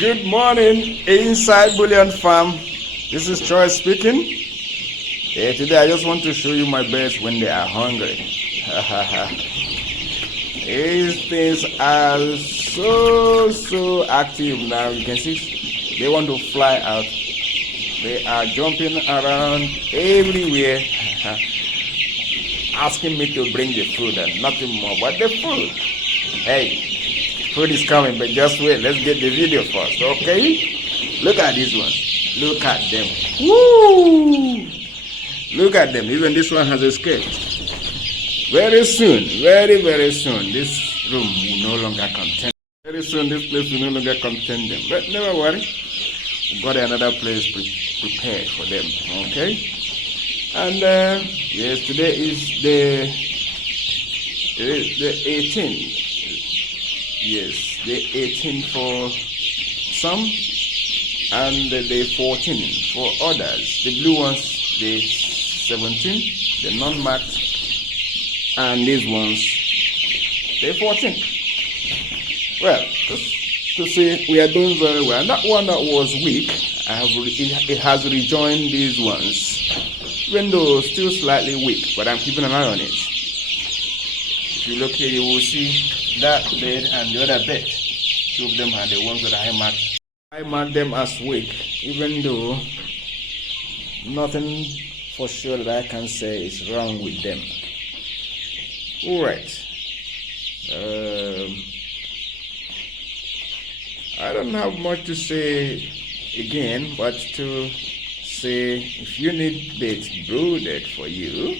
Good morning, inside Bullion Farm. This is Troy speaking. Today I just want to show you my birds when they are hungry. These things are so active now. You can see they want to fly out. They are jumping around everywhere, asking me to bring the food and nothing more but the food. Hey, food is coming, but just wait. Let's get the video first, okay? Look at these ones. Look at them. Woo! Look at them. Even this one has escaped. Very soon, very soon, this room will no longer contain. Very soon, this place will no longer contain them. But never worry. We've got another place prepared for them, okay? And yes, today is the 18th. Yes, the 18th for some and the 14th for others. The blue ones, the 17th, the non-marked, and these ones, the 14th. Well, to say we are doing very well. And that one that was weak, it has rejoined these ones, even though still slightly weak, but I'm keeping an eye on it. If you look here, you will see that bed and the other bed. Two of them are the ones that I marked. I marked them as weak, even though nothing for sure that I can say is wrong with them. Alright. I don't have much to say again, but to say if you need dates brooded for you,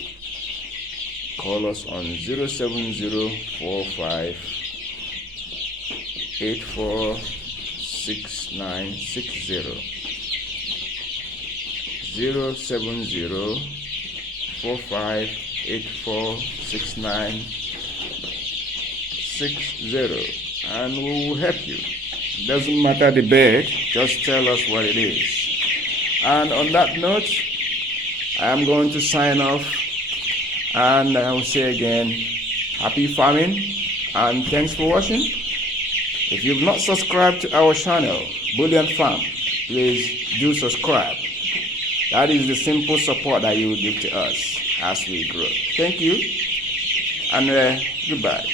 call us on 07045846960. 07045846960, and we will help you. Doesn't matter the bed, just tell us what it is. And on that note, I am going to sign off, and I will say again, happy farming and thanks for watching. If you've not subscribed to our channel, Bullion Farm, please do subscribe. That is the simple support that you will give to us as we grow. Thank you, and goodbye.